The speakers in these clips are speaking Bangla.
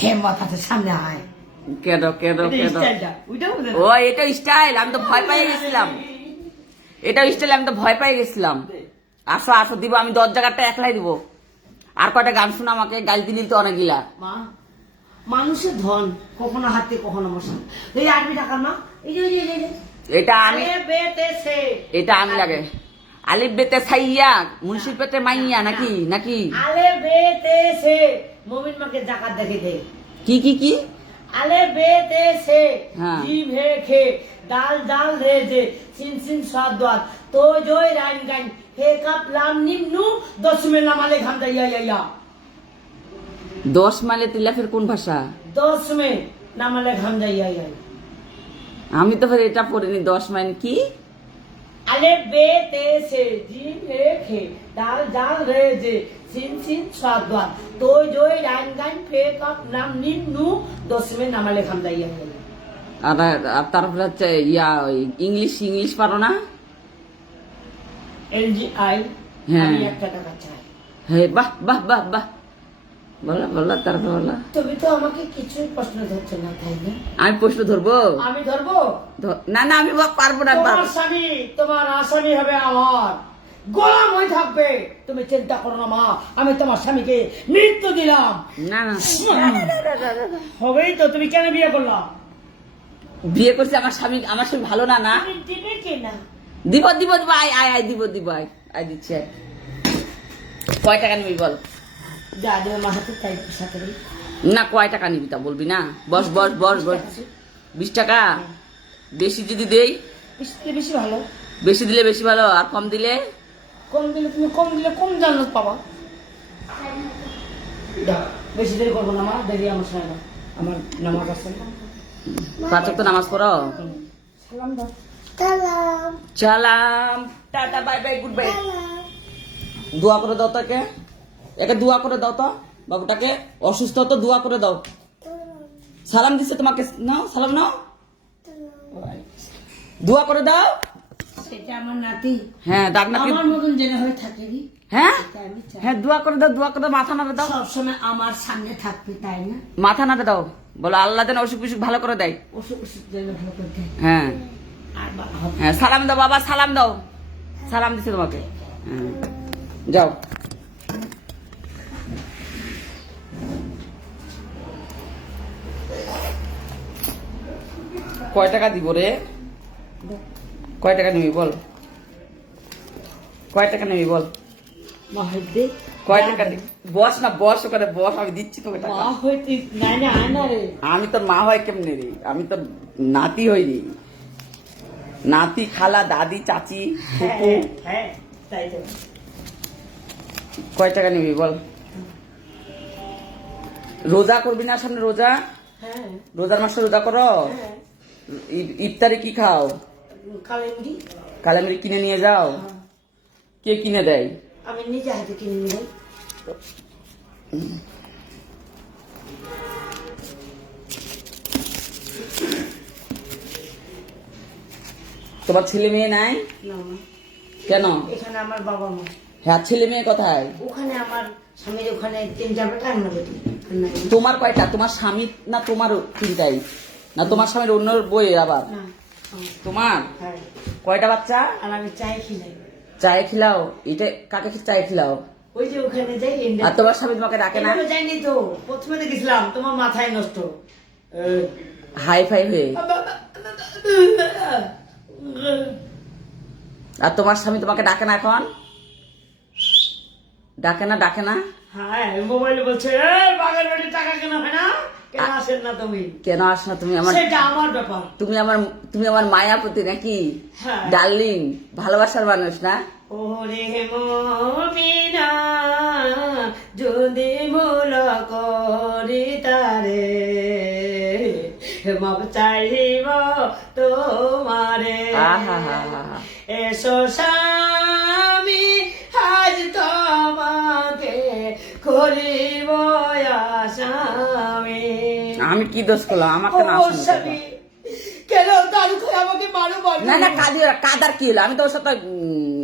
হেমত আছে সামনে আয়। কেডো কেডো কেডো ও এটা স্টাইল, আমি তো ভয় পেয়ে গেছিলাম। এটা স্টাইল, আমি তো ভয় পেয়ে গেছিলাম। আসো আসো, দিব আমি 10 জায়গাটা একলাই দিব। আর কয়টা গান শোনা আমাকে, গাল দিলি তো অনেকগুলা। মা মানুষের ধন কখনো হাতে কখনো মশা। এই 8 টাকা না, এই যে এটা আমি, বেতেছে এটা আমি লাগে। আলিফ বেতে ছাইয়া, মুন্সির পেতে মাইয়া, নাকি নাকি আলে বেতেছে মুমিন মাকে জাকাত দেখে দে। কি কি কি আলে বেতেছে হ্যাঁ। জিভ হে খে ডাল ডাল রে যে সিন সিন স্বাদ তো জয় রাইন গাইন হে কাপ লাম নিম্নু 10 মে লামালে খান ইয়া ইয়া 10 মাইলে তিলা ফের কোন ভাষা? 10 মে নামালে খান ইয়া ইয়া। আমি তো ফের এটা পড়িনি। 10 মাইল কি? আলে বেতেছে জিভ হে খে ডাল ডাল রে যে সিন সিন স্বাদ তো জয় রাইন গাইন হে কাপ লাম নিম্নু 10 মে নামালে খান ইয়া ইয়া। আর তারপরে হচ্ছে ইয়া ইংলিশ, ইংলিশ পারো না? LGI হ্যাঁ। আমি 1 টাকা চাই। হে বাহ বাহ বাহ বাহ, বলো বলো, তারপর বলো। তুমি তো আমাকে কিছুই প্রশ্ন ধরছো না, তাই না? আমি প্রশ্ন ধরবো? আমি ধরবো? না না, আমি পারবো না। তোমার স্বামী তোমার আসামি হবে, আমার গোলাম হয়ে থাকবে। তুমি চিন্তা করো না মা, আমি তোমার স্বামীকে মৃত্যু দিলাম। না না, হবেই তো, তুমি কেন বিয়ে করলাম? বিয়ে করছি আমার স্বামী, আমার স্বামী ভালো না? না তুমি দিবে কি না? দিব দিব দিব, আয় আয় আয়, দিব দিব, আয় আয়, দিচ্ছি আয়। কয় টাকা নিবি বল? যা দেবে আমার হাতে তাই সাথে দিই। না, কয় টাকা নিবি তা বলবি না। বস বস বস বস। 20 টাকা? বেশি যদি দেই? বেশি ভালো। বেশি দিলে বেশি ভালো, আর কম দিলে? কম দিলে তুমি কম দিলে কম জান্নাত পাবা। দাও, বেশি দেরি করবো না মা, দেরি আমার সময় না, আমার নামাজ আছে। 5 ওয়াক্ত নামাজ পড়ো? সালাম দাও। সালাম, tata, bye bye, good bye. দোয়া করে দাও তাকে, একে দোয়া করে দাও তো বাবুটাকে, অসুস্থ তো, দোয়া করে দাও। সালাম দিচ্ছে তোমাকে, নাও সালাম নাও, দোয়া করে দাও। সেটা আমার নাতি। হ্যাঁ, ডাক নাকি আমার মতন যেন হয়ে থাকে রে। হ্যাঁ এটা আমি চাই। হ্যাঁ, দোয়া করে দাও, দোয়া করে দাও, মাথা নাড়ে দাও, সবসময় আমার সামনে থাকবে, তাই না? মাথা নাড়ে দাও, বলো আল্লাহ যেন অসুখ বিসুখ ভালো করে দেয়। ওষুধ যেন ভালো করে দেয়। হ্যাঁ আর হ্যাঁ, সালাম দাও বাবা, সালাম দাও। সালাম দিচ্ছে তোমাকে। হ্যাঁ, যাও। কয় টাকা দিব রে? কয় টাকা নিবি বল? কয় টাকা নিবি বল? মা হইতে কয় টাকা দিবি? বস না, বস ওখানে বস, আমি দিচ্ছি তোকে টাকা। মা হইতে নাই না, আয় না রে। আমি তো মা হয় কেমনে রে? আমি তো নাতি হই রে। নাতি, খালা, দাদি, চাচি, ফুপু। হ্যাঁ তাই তো। কয় টাকা নিবি বল? রোজা করবি না সামনে? রোজা, হ্যাঁ রোজার মাসে রোজা করো? হ্যাঁ। ইফতারে কি খাও? কালেন্ডি। কালামিরি কিনে নিয়ে যাও? কে কিনে দেয়? আমি নিজে হাতে কিনে নিব। তোমার ছেলে মেয়ে নাই? না মা, কেন? এখানে আমার বাবা মা, হ্যাঁ, ছেলে মেয়ে কোথায়? ওখানে আমার স্বামীর ওখানে 3 বেটা আর না বেটি। তোমার কয়টা? তোমার স্বামী না তোমার 3টাই? না তোমার স্বামীর অন্য বই আবার? না তোমার হ্যাঁ। কয়টা বাচ্চা? আর আমি চাই খিলাই। চায় খিলাও? এটা কাকে চায় খিলাও? ওই যে ওখানে যাই। আর তোমার স্বামী তোমাকে ডাকে না? এভাবে যাইনি তো, প্রথমে দেখেছিলাম তোমার মাথায় নষ্ট। হাই ফাই হয়ে। আর তোমার স্বামী তোমাকে ডাকে না এখন? ডাকে না, ডাকে না? হ্যাঁ, মোবাইলে বলছে বাগান বাড়ি টাকা কেন হয় না, কেন আসেন না তুমি? কেন আস না তুমি? আমার, সেটা আমার ব্যাপার। তুমি আমার মায়াপতি নাকি? হ্যাঁ। ডার্লিং, ভালোবাসার মানুষ না? ওরে মমিনা যদি মূল করি তারে মাপ চাইব তোমারে। আহা, এসো স্বামী আজ তোমাকে করিব আসামি। আমি কি দোষ করলাম? আমাকে না ও আসেন স্বামী, কেন দাদু খাই আমাকে মারো বলো? না না, কাঁদার কি হলো? আমি তো ওর সাথে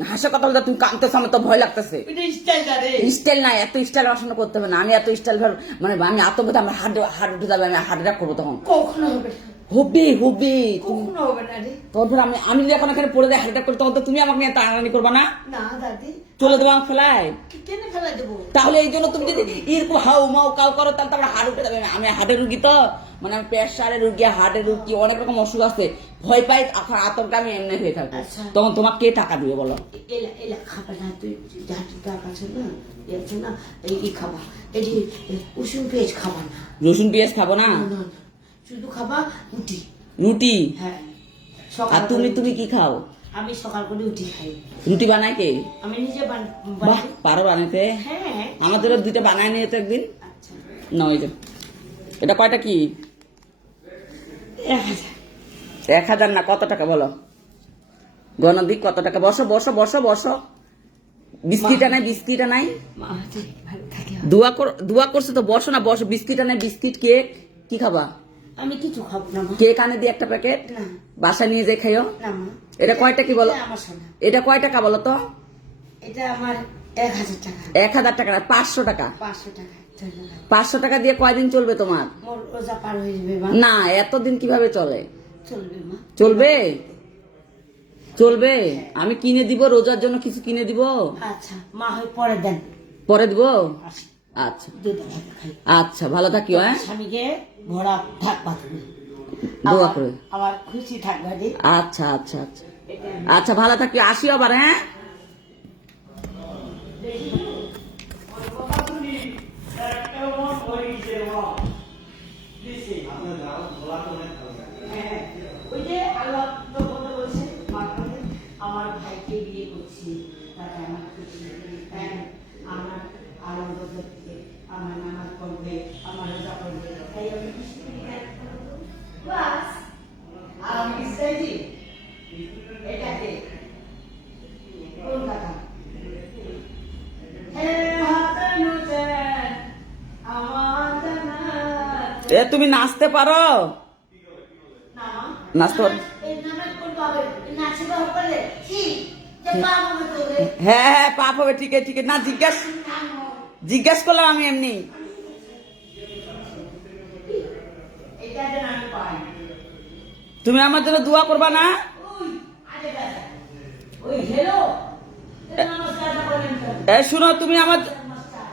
হাসে কথা বলতে তুমি কানতেছো, আমার তো ভয় লাগতেছে। এটা স্টাইলটা রে। স্টাইল নাই, এত স্টাইল পড়াশোনা করতে হবে না। আমি এত স্টাইল মানে আমি আতঙ্ক, আমার হার্ট উঠে যাবে, আমি হার্ট অ্যাটাক করবো তখন। কখনো হবে না। হবে হবে কখনো হবে না রে। তখন আমি যখন এখানে পড়ে যাই হার্ট অ্যাটাক করি, তখন তো তুমি আমাকে নিয়ে টানাটানি করবা না? না দাদি। চলে দেবো আমাকে ফেলায়? কেনে ফেলা দেবো? তাহলে এই জন্য তুমি যদি এরকম হাউ মাউ কাউ করো, তাহলে তো আমার হার্ট উঠে যাবে। আমি হার্টের রুগী তো, মানে আমি প্রেশারের রুগী, হার্টের রুগী, অনেক রকম অসুখ আছে। ভয় পাই, আতঙ্কে আমি এমনি হয়ে থাকবো। আচ্ছা। তখন তোমাকে কে টাকা দিবে বলো? এলা এলা খাবা না তুই, যাহাতে টাকা আছে না, আছে না, এই খাবা, এই রসুন পেঁয়াজ খাবা না। রসুন পেঁয়াজ খাবো না? না, না, শুধু খাবা রুটি। রুটি? হ্যাঁ। আর তুমি তুমি কি খাও? আমি সকাল করে রুটি খাই। রুটি বানাই কে? আমি নিজে বাহ, বানাই। পারো বানাইতে? হ্যাঁ। আমাদেরও দুইটা বানায় নিয়ে তো একদিন। আচ্ছা। না, ওই যে এটা কয়টা কি? 1000। 1000 না, কত টাকা বলো? গণদিক কত টাকা? বসো বসো বসো বসো। বিস্কিটা নাই, বিস্কিটা নাই? মা হাতে ভালো থাকে। দোয়া করছে তো, বসো না, বসো। বিস্কিটা নাই, বিস্কিট, কেক কি খাবা? আমি কিছু খাবো না মা। কেক আনে দিয়ে একটা প্যাকেট না। বাসা নিয়ে যাই খাইও। না মা। এটা কয় টাকা বলো? এটা আমার সোনা। এটা কয় টাকা বলো তো? এটা আমার 1000 টাকা। 1000 টাকা না, 500 টাকা। 500 টাকা। ধন্যবাদ। 500 টাকা দিয়ে কয়দিন চলবে তোমার? মোর রোজা পার হয়ে যাবে মা। না, এতদিন কিভাবে চলে? চলবে মা। চলবে? চলবে? আমি কিনে দিব, রোজার জন্য কিছু কিনে দিব। আচ্ছা মা, হয় পরে দেন। পরে দিব? আসি। আচ্ছা দুধ খাই। আচ্ছা, ভালো থাকিও। হ্যাঁ, স্বামীকে ভরা থাকবা তুমি। দোয়া করে। আমার খুশি থাকবা রে। আচ্ছা আচ্ছা আচ্ছা আচ্ছা, ভালো থাকিও, আসিও আবার। হ্যাঁ, ওই যে আল্লাহ তো বলছে আমার ভাইকে বিয়ে করছি, তাতে আমার খুশি, আমার আনন্দ করতে, আমার নামাজ পড়বে, আমার রোজা পড়বে, তাই আমি খুশি বাস। আর আমি কি চাইছি এটাকে কোন কথা? হে হাসানু জান আমার জান্নাত। এ তুমি নাচতে পারো? না মা। নাচতে পারো? এই নামাজ পড়তে হবে, নাচতে হবে কি? যে পাপ হবে তোরে। হ্যাঁ হ্যাঁ, পাপ হবে। ঠিক আছে ঠিক আছে। না, জিজ্ঞেস করলাম আমি এমনি। এটা যেন আমি পাই। তুমি আমার জন্য দোয়া করবা না? ওই আরে বাবা, ওই হেলো নমস্কার বলেন তো। শুনো, তুমি আমার নমস্কার।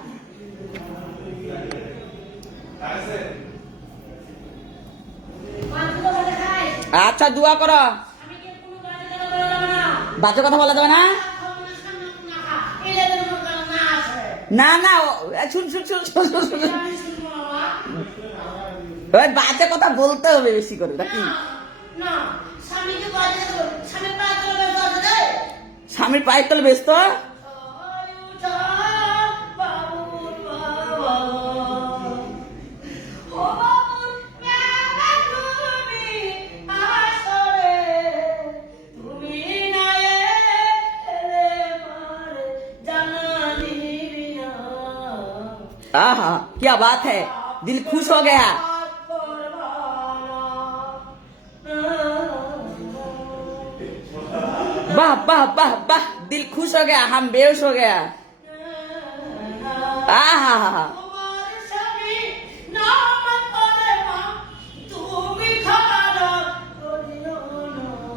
মাছগুলো ভালো খাই। আচ্ছা, দোয়া করো। আমি কি কোনো বাজে কথা বললাম না? বাজে কথা বলা যাবে না? খাবো না, খাবো না, খা। এলেদের মতো না আছে। না না, শুন শুন শুন শুন শুন শুন। আমি শুনবো না মা। ওই বাজে কথা বলতে হবে বেশি করে নাকি? না, না, স্বামীকে বাজে কথা বল- স্বামীর পায়ে তলে বাজে দেয়। স্বামীর পায়ের তলে ব্যস্ত? आहा, क्या बात है, दिल खुश हो गया। वाह वाह वाह वाह, दिल खुश हो गया, हम बेहोश हो गया। आहा,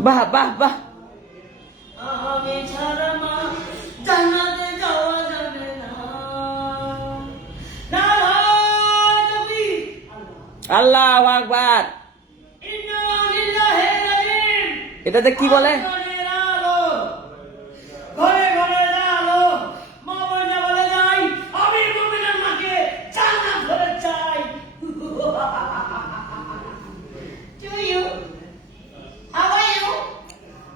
वाह वाह वाह। আমি ছাড়া মা জান্নাতে যাওয়া যাবে না। নারায়ণ তাকবীর। আল্লাহু আকবার। ইন্না লিল্লাহি রাজিম। এটাতে কি বলে? ঘরের আলো, ঘরে ঘরে আলো। মা বলে বলে যাই, আমি মুমিনের মাকে জান্নাত ভরে চাই। To you. How are you?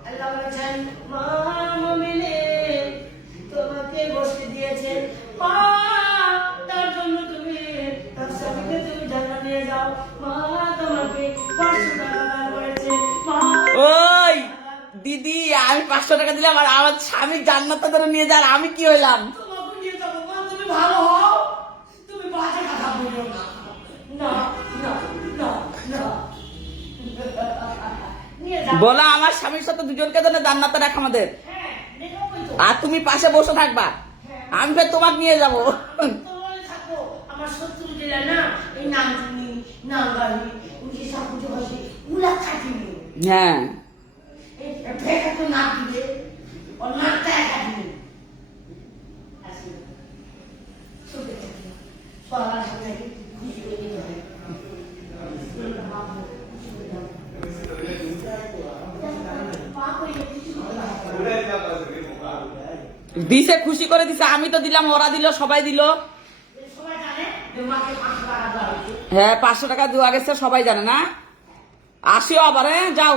আল্লাহ বলেছেন, মা মুমিনের তোমাকে বসতে দিয়েছে। মা, তার জন্য তুমি তার স্বামীকে তুমি জান্নাত নিয়ে যাও। মা তোমাকে 500 টাকা দান করেছে। মা, ওই দিদি, আমি 500 টাকা দিলাম আর আমার স্বামী জান্নাতে ধরে নিয়ে যান, আমি কি হইলাম? তোমাকে নিয়ে যাবো। মা, তুমি ভালো হও, তুমি বাজে কথা বলো না। না না না না, নিয়ে যাও। বলো আমার স্বামীর সাথে দুজনকে যেন জান্নাতে রাখ আমাদের। হ্যাঁ, দেখাবোই তো। আর তুমি পাশে বসে থাকবা, আমি ফের তোমাকে নিয়ে যাবো। তোমার থাকো আমার শত্রু জেলা না এই নামজুনি নাঙ্গালি উনি সব কিছু বসে উলা কাটিনি হ্যাঁ এই ফেকা তো না দিলে ওর নাকটা কাটিনি আসলে ছোট ছোট সবার সাথে খুশি করে দিতে হয় দিছে, খুশি করে দিছে। আমি তো দিলাম, ওরা দিল, সবাই দিল। সবাই জানে যে মাকে 500 টাকা দেওয়া হয়েছে। হ্যাঁ 500 টাকা দেওয়া গেছে, সবাই জানে না। আসিও আবার, হ্যাঁ যাও।